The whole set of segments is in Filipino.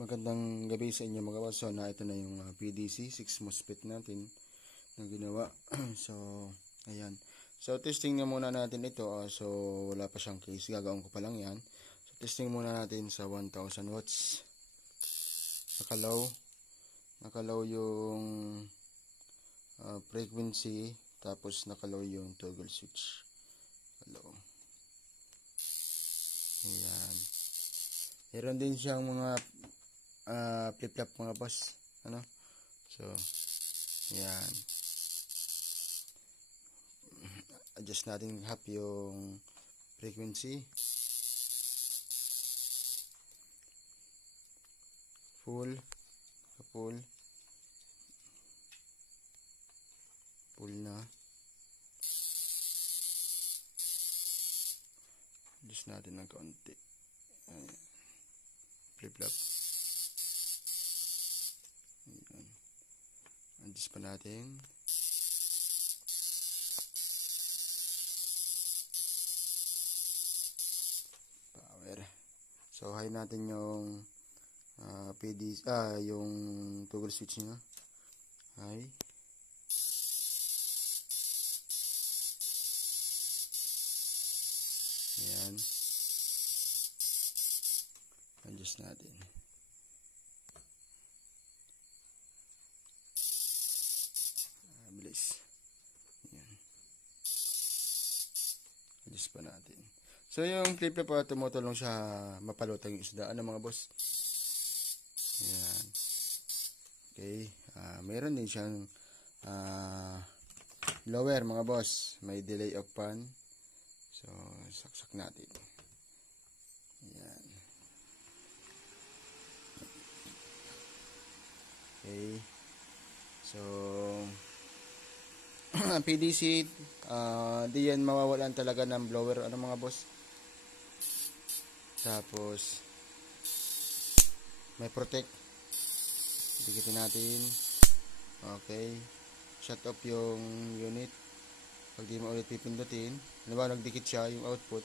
Magandang gabi sa inyo mga boss. So, ito na yung PDC 6 MOSFET natin na ginawa. So, ayan. So, testing na muna natin ito. So, wala pa siyang case. Gagawin ko pa lang yan. So, testing muna natin sa 1000 watts. Nakalow yung frequency. Tapos, nakalow yung toggle switch. Low. Ayan. Meron din siyang mga flip-flop mga boss. So, yan. Adjust natin half yung frequency. Full na. Adjust natin ng kaunti. Flip-flop. Adjust pa natin. Power. So, high natin yung yung toggle switch niya. High. Ayan. Adjust natin. Bilis. Ayan. Adjust pa natin. So, yung clip na pa tumutulong siya mapalutang yung isda. Mga boss? Ayan. Okay. Mayroon din siyang lower mga boss. May delay of pan. So, saksak natin. Ayan. Okay. So, PDC, di yan mawawalan talaga ng blower. Mga boss? Tapos, may protect. Dikitin natin. Okay. Shut off yung unit. Pag di mo ulit pipindutin, nagdikit siya yung output.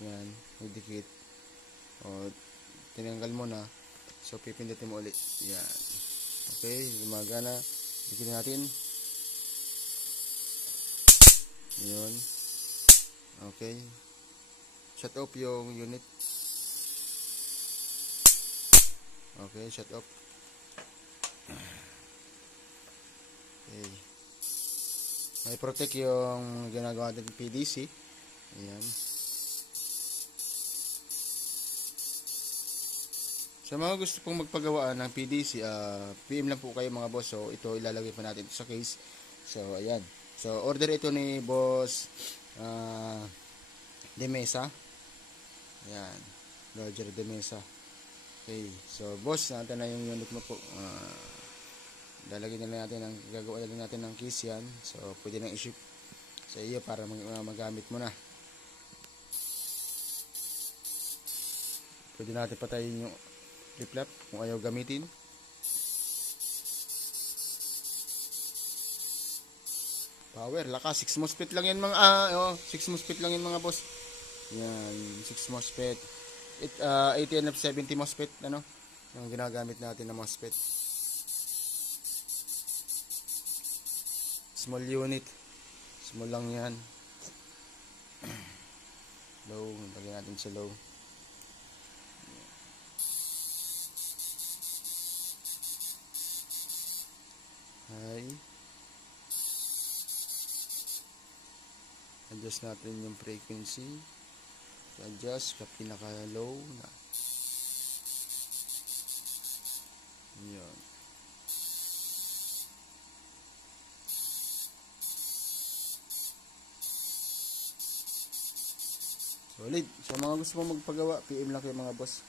Yan, nagdikit. O, tinanggal mo na. So, pipindutin mo ulit. Yan. Okay, gumagana. Dikitin natin. Yun. Okay. Shut off yung unit. Okay, shut off. Okay. May protect yung ginagawa natin PDC. Ayan. Sa mga gusto pong magpagawa ng PDC, PM lang po kayo mga boss. So, ito ilalagay pa natin sa case. So, ayan. So, order ito ni Boss De Mesa. Ayan. Roger De Mesa. Okay. So, boss, natin na yung unit mo po. Lalagyan na natin gagawa na natin ng case yan. So, pwede nang i-ship sa iyo para magamit mo na. Pwede natin patayin yung flip-flop kung ayaw gamitin. Power, lakas. 6 MOSFET lang yan mga 6 MOSFET lang yan mga boss. Yan, 6 MOSFET. 80N70 MOSFET, yung ginagamit natin na MOSFET. Small unit. Small lang yan. Low, lagyan natin sa low. High. Adjust natin yung frequency. Adjust sa pinaka low na. Yan. Solid. Sa mga gusto mo magpagawa, PM lang kayo mga boss.